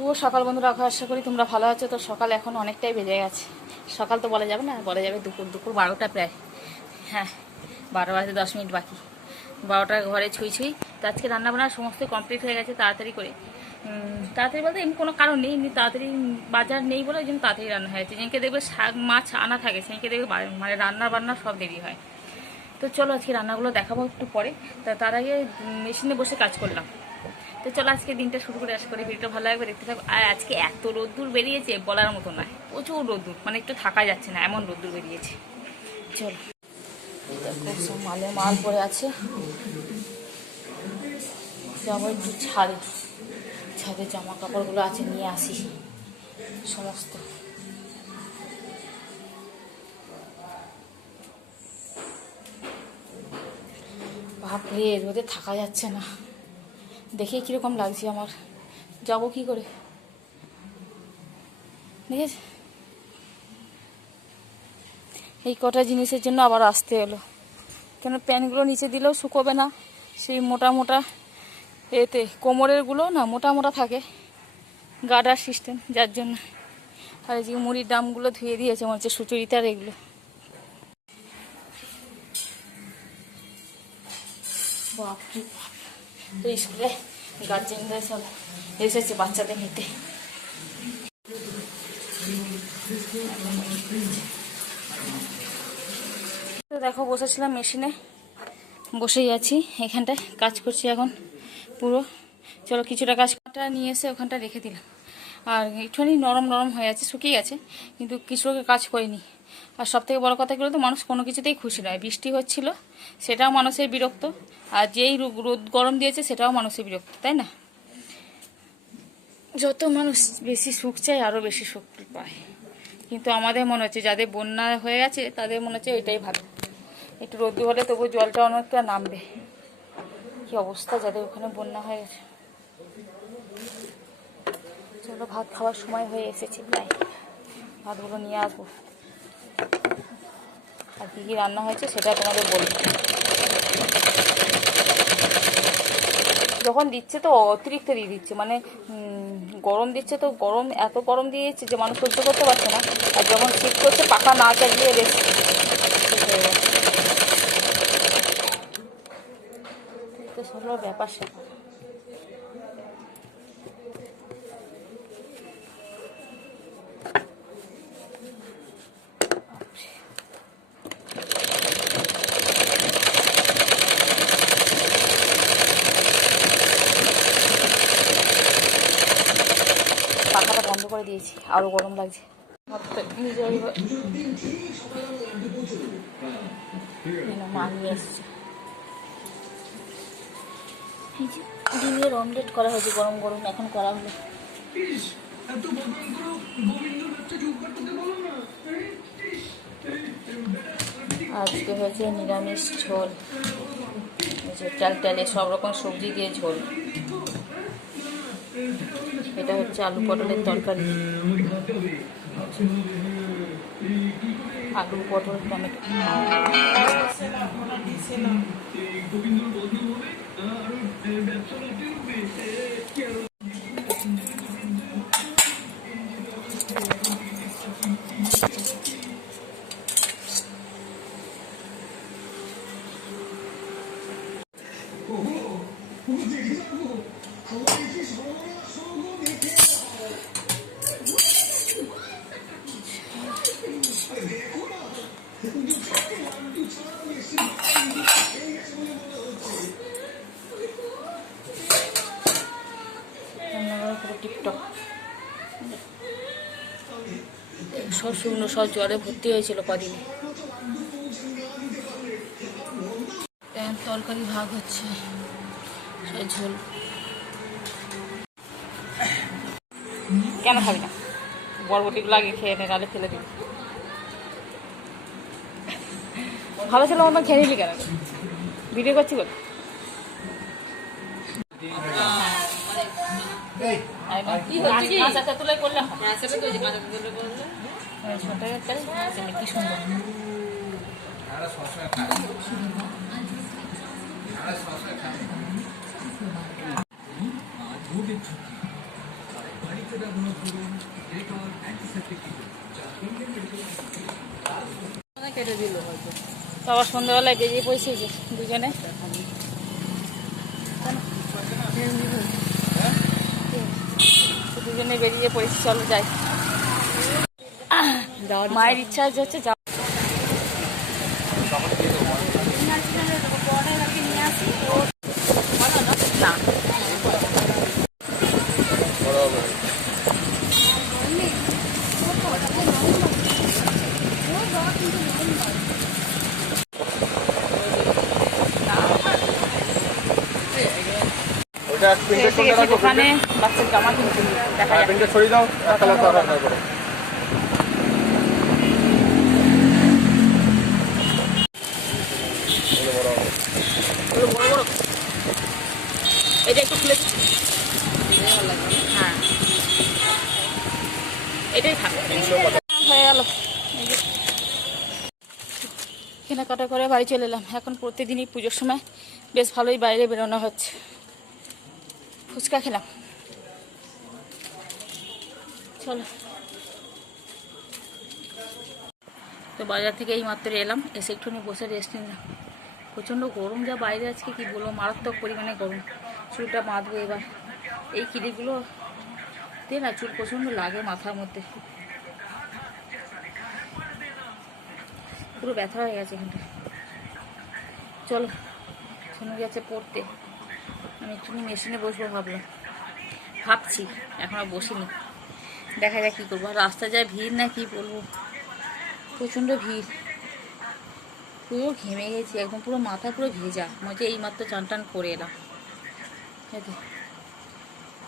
শুভ সকাল বন্ধুরা, আশা করি তোমরা ভালো আছো। তো সকাল এখন অনেকটাই বেজে গেছে। সকাল তো বলা যাবে না, বলা যাবে দুপুর দুপুর বারোটা প্রায়। হ্যাঁ বারো বাজে দশ মিনিট বাকি। বারোটা ঘরে ছুঁই ছুঁই। তো আজকে রান্নাবান্না সমস্ত কমপ্লিট হয়ে গেছে তাড়াতাড়ি করে। তাড়াতাড়ি বলতে এমনি কোনো কারণ নেই, এমনি তাড়াতাড়ি বাজার নেই বলে ওই জন্য তাড়াতাড়ি রান্না হয়েছে যেদিনকে দেখবে শাক, মাছ আনা থাকে, সেদিনকে দেখবে মানে রান্না বান্না সব দেরি হয়। তো চলো আজকে রান্নাগুলো দেখাবো একটু পরে। তা তার আগে মেশিনে বসে কাজ করলাম। তো চলো আজকে দিনটা শুরু করে আস করে ভিডিওটা ভালো লাগবে, দেখতে থাকো। আর আজকে এত রোদ্দুর বেরিয়েছে, বলার মতো নয়। প্রচুর রোদ্দুর মানে একটু থাকা যাচ্ছে না, এমন রোদ্দুর বেরিয়েছে। চলো। দেখো মালে মাল পড়ে আছে। যাব একটু ছাদে ছাদে জামা কাপড়গুলো আছে, নিয়ে আসি। সমস্ত। বাপরে, রোদে থাকা যাচ্ছে না। দেখে কীরকম লাগছে আমার। যাব কি করে? দেখেছ? এই কটা জিনিসের জন্য আবার আসতে হলো। কেন প্যান্টগুলো নিচে দিলেও শুকোবে না? সেই মোটা মোটা এতে কোমরেরগুলো না মোটা মোটা থাকে। গার্ডার সিস্টেম, যার জন্য। আর এই যে মুড়ির দামগুলো ধুয়ে দিয়েছে, মনে হচ্ছে সুচরিতার এগুলো। বাপরে। বাপ। তো স্কুলে গার্জেনরা সব এসেছে বাচ্চাদের নিতে। দেখো, বসেছিলাম মেশিনে। বসেই আছি, এখানটায় কাজ করছি এখন পুরো। চলো, কিছুটা কাজটা নিয়ে এসে ওখানটা রেখে দিলাম। আর একটুখানি নরম নরম হয়ে আছে, শুকিয়ে গেছে, কিন্তু কিছুটাকে কাজ করিনি। আর সব থেকে বড়ো কথা হলো তো মানুষ কোনো কিছুতেই খুশি নয়। বৃষ্টি হচ্ছিল সেটাও মানুষের বিরক্ত আর যেই রোদ গরম দিয়েছে সেটাও মানুষের বিরক্ত তাই না? যত মানুষ বেশি সুখ চায় আরও বেশি সুখ পায়। কিন্তু আমাদের মনে হচ্ছে যাদের বন্যা হয়ে গেছে তাদের মনে হচ্ছে এটাই ভালো। একটু রোদ্দু হলে তবু জলটা অনেকটা নামবে। কি অবস্থা যাদের ওখানে বন্যা হয়ে গেছে। চলো ভাত খাওয়ার সময় হয়ে এসেছে প্রায়। ভাতগুলো নিয়ে আসব। আর কী কী রান্না হয়েছে সেটা তোমাদের বলব যখন দিচ্ছে তো অতিরিক্ত দিয়ে দিচ্ছে মানে গরম দিচ্ছে তো গরম, এত গরম দিয়ে দিচ্ছে যে মানুষ সহ্য করতে পারছে না। আর যখন শীত করছে পাখা না চালিয়ে বেশ হয়ে এই তো ব্যাপার স্যাপার পাখাটা বন্ধ করে দিয়েছি আরও গরম লাগছে। ডিমের অমলেট করা হয়েছে গরম গরম এখন করা হলো। আজকে হয়েছে নিরামিষ ঝোল। এই যে ডাল ডালে সব রকম সবজি দিয়ে ঝোল। এটা হচ্ছে আলু পটলের তরকারি। আলু পটল টমেটো। রান্নাঘর পুরো টিপটপ সব শুকনো সব জলে ভর্তি হয়েছিল কদিনে। তরকারি ভাগ হচ্ছে ঝোল। কেন খাবি না? বরবটিগুলো আগে খেয়ে নে নাহলে ফেলে দিবি। ভালো ছিল মতন খেয়ে নিলি কেন? ভিডিও করছি বল। আচ্ছা আচ্ছা তুলে করলে হয় হ্যাঁ, আবার সন্ধ্যাবেলায় বেরিয়ে পড়েছি যে দুজনে দুজনে বেরিয়ে পড়েছি চলো যাই মায়ের ইচ্ছা হচ্ছে না এসে সঙ্গে গেছি রাখো দোকানে বাচ্চার জামা কিনতে দেখা যাক প্রিন্টে ছড়িয়ে দাও এক কালার তো করে ওগুলো বড় বড় একটু হ্যাঁ। হয়ে কেনাকাটা করে বাড়ি চলে এলাম। এখন প্রতিদিনই পুজোর সময় বেশ ভালোই বাইরে বেরোনো হচ্ছে। ফুচকা খেলাম। চলো। তো বাজার থেকে এই মাত্র এলাম। এসে একটুখানি বসে রেস্ট নিলাম। প্রচণ্ড গরম, যা বাইরে আজকে কি বলব, মারাত্মক পরিমাণে গরম। চুলটা বাঁধবো এবার। এই কিলিগুলো দিয়ে না, চুল প্রচণ্ড লাগে মাথার মধ্যে। পুরো ব্যথা হয়ে গেছে এখানটা। চলো শোনা গেছে পড়তে। আমি একটুখানি মেশিনে বসবো ভাবলাম। ভাবছি, এখন আর বসিনি। দেখা যাক কী করব। আর রাস্তায় যায় ভিড় না কি বলব? প্রচণ্ড ভিড়। পুরো ঘেমে গেছি, একদম পুরো মাথা পুরো ভেজা। মনে এই মাত্র চান টান করে এলাম। এতে।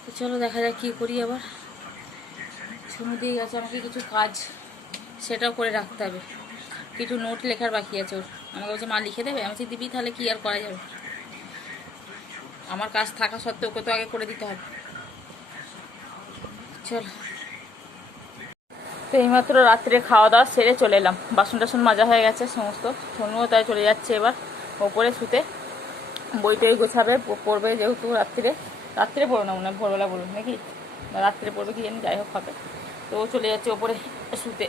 তো চলো দেখা যাক কী করি আবার। দিয়ে গেছে, আমাকে কিছু কাজ সেটাও করে রাখতে হবে। কিছু নোট লেখার বাকি আছে ওর। আমাকে বলছে, মা লিখে দেবে? আমি দিবি তাহলে কি আর করা যাবে? আমার কাজ থাকা সত্ত্বেও ওকে তো আগে করে দিতে হবে। চল। তো এইমাত্র রাত্রে খাওয়া দাওয়া সেরে চলে এলাম। বাসন টাসন মাজা হয়ে গেছে সমস্ত। সোনুও তাই চলে যাচ্ছে এবার ওপরে শুতে। বই টই গোছাবে পড়বে যেহেতু রাত্রে। রাত্রে পড়ো না মনে হয়, ভোরবেলা বলুন নাকি? রাত্রে পড়বে কি জানি, যাই হোক হবে। তো ও চলে যাচ্ছে ওপরে শুতে।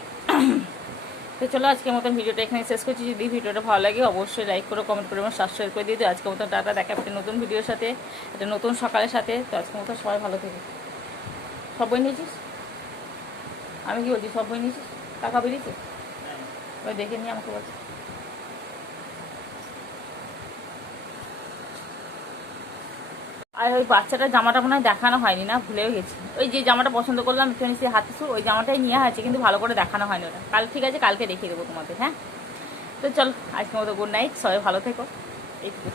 তো চলো আজকের মতন ভিডিওটা এখানে শেষ করছি। যদি ভিডিওটা ভালো লাগে অবশ্যই লাইক করো কমেন্ট করে এবং সাবস্ক্রাইব করে দিয়ে আজকের মতন টাটা, দেখা একটা নতুন ভিডিওর সাথে, একটা নতুন সকালের সাথে। তো আজকের মতো সবাই ভালো থেকে। সব বই নিয়েছিস? আমি কি বলছি সব বই নিয়েছিস? টাকা বেরিয়েছে? ওই দেখে নিয়ে আমাকে বলছে। আর ওই বাচ্চাটার জামাটা মনে হয় দেখানো হয়নি না ভুলেও গেছি। ওই যে জামাটা পছন্দ করলাম একটুখানি সে হাতে শুর ওই জামাটাই নিয়ে আছে কিন্তু ভালো করে দেখানো হয়নি ওটা। কাল ঠিক আছে কালকে দেখিয়ে দেবো তোমাদের হ্যাঁ? তো চল আজকের মতো গুড নাইট সবাই ভালো থেকো। এইটুকু।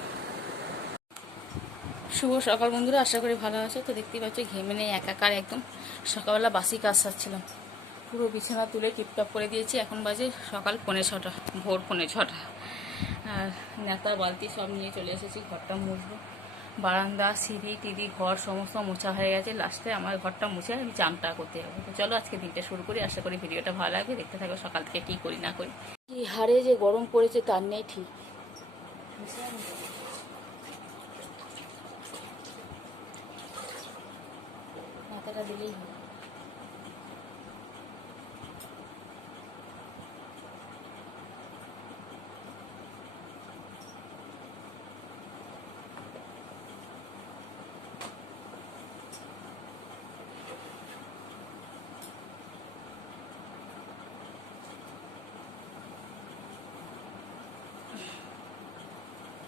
শুভ সকাল বন্ধুরা আশা করি ভালো আছে। তো দেখতেই পাচ্ছ ঘেমে নেই একাকার একদম। সকালবেলা বাসি কাজ সারছিলাম। পুরো বিছানা তুলে টিপটপ করে দিয়েছি। এখন বাজে সকাল পৌনে ছটা, ভোর পৌনে ছটা। আর নেতা বালতি সব নিয়ে চলে এসেছি, ঘরটা মুছবো। বারান্দা, সিঁড়ি, টিড়ি, ঘর সমস্ত মোছা হয়ে গেছে। লাস্টে আমার ঘরটা মুছে আমি চানটা করতে যাব। তো চলো আজকে দিনটা শুরু করি। আশা করি ভিডিওটা ভালো লাগবে। দেখতে থাকো সকাল থেকে কী করি না করি। কি হারে যে গরম পড়েছে তার নেই ঠিক। মাথাটা দিলেই হয়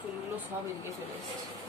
চুলগুলো সব এদিকে চলে এসেছে।